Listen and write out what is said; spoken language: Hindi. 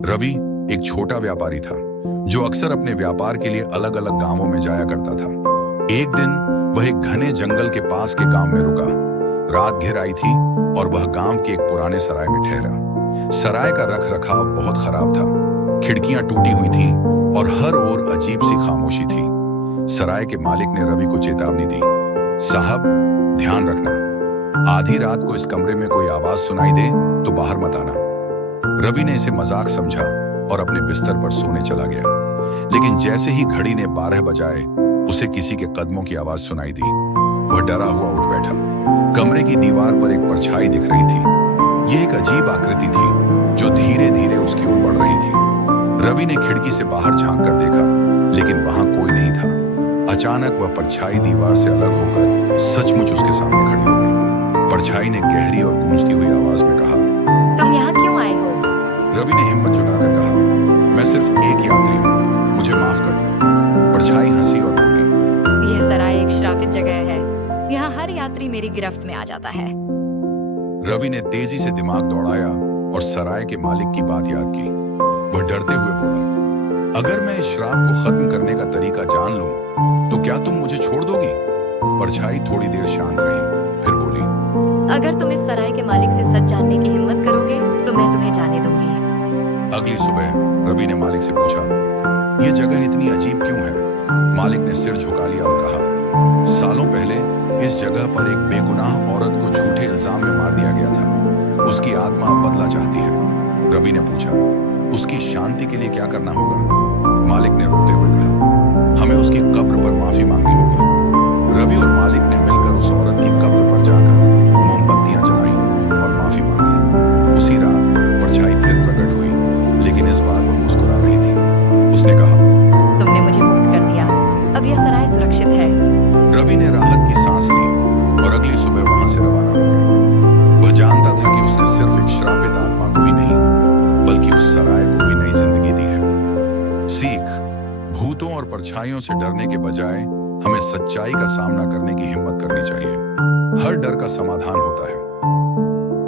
रवि एक छोटा व्यापारी था जो अक्सर अपने व्यापार के लिए अलग अलग गांवों में जाया करता था। एक दिन वह एक घने जंगल के पास के गांव में रुका। रात घिर आई थी और वह गांव के एक पुराने सराय में ठहरा। सराय का रख रखाव बहुत खराब था। खिड़कियां टूटी हुई थीं और हर ओर अजीब सी खामोशी थी। सराय के मालिक ने रवि को चेतावनी दी, साहब ध्यान रखना, आधी रात को इस कमरे में कोई आवाज सुनाई दे तो बाहर मत आना। रवि ने इसे मजाक समझा और अपने बिस्तर पर सोने चला गया। लेकिन जैसे ही घड़ी ने 12 बजाए उसे किसी के कदमों की आवाज सुनाई दी। वह डरा हुआ उठ बैठा। कमरे की दीवार पर एक परछाई दिख रही थी। यह एक अजीब आकृति थी जो धीरे धीरे उसकी ओर बढ़ रही थी। रवि ने खिड़की से बाहर झांक कर देखा, लेकिन वहां कोई नहीं था। अचानक वह परछाई दीवार से अलग होकर सचमुच उसके सामने खड़ी हो गई। परछाई ने गहरी और गूंजती हुई आवाज में कहा, तुम यहाँ क्यों आए हो? रवि ने हिम्मत जुटाकर कहा, मैं सिर्फ एक यात्री हूँ, मुझे माफ कर दो। परछाई हंसी और बोली, यह सराय एक श्रापित जगह है। यहाँ हर यात्री मेरी गिरफ्त में आ जाता है। रवि ने तेजी से दिमाग दौड़ाया और सराय के मालिक की बात याद की। वह डरते हुए बोला, अगर मैं इस श्राप को खत्म करने का तरीका जान लूं, तो क्या तुम मुझे छोड़ दोगी? परछाई थोड़ी देर शांत रही, फिर बोली, अगर तुम इस सराय के मालिक से सच जानने की हिम्मत करोगे तो मैं तुम्हें जाने दूंगी। अगली सुबह रवि ने मालिक से पूछा, यह जगह इतनी अजीब क्यों है? मालिक ने सिर झुका लिया और कहा, सालों पहले इस जगह पर एक बेगुनाह औरत को झूठे इल्जाम में मार दिया गया था। उसकी आत्मा अब बदला चाहती है। रवि ने पूछा, उसकी शांति के लिए क्या करना होगा? मालिक ने रोते हुए कहा, हमें उसकी कब्र पर माफी मांगनी होगी। रवि और मालिक ने मिलकर उस औरत की कब्र पर जाकर मोमबत्तियां जलाईं और माफी मांगी। उसी रात परछाई फिर प्रकट हुई, लेकिन इस बार वह मुस्कुरा रही थी। उसने कहा, तुमने मुझे मुक्त कर दिया, अब यह सराय सुरक्षित है। रवि ने राहत की सांस ली और अगली सुबह वहां से रवाना हो गया। वह जानता था कि उसने सिर्फ एक श्रापित आत्मा को ही नहीं, बल्कि उस सराय को भी नई जिंदगी दी है। सीख, भूतों और परछाइयों से डरने के बजाय हमें सच्चाई का सामना करने की हिम्मत करनी चाहिए। हर डर का समाधान होता है।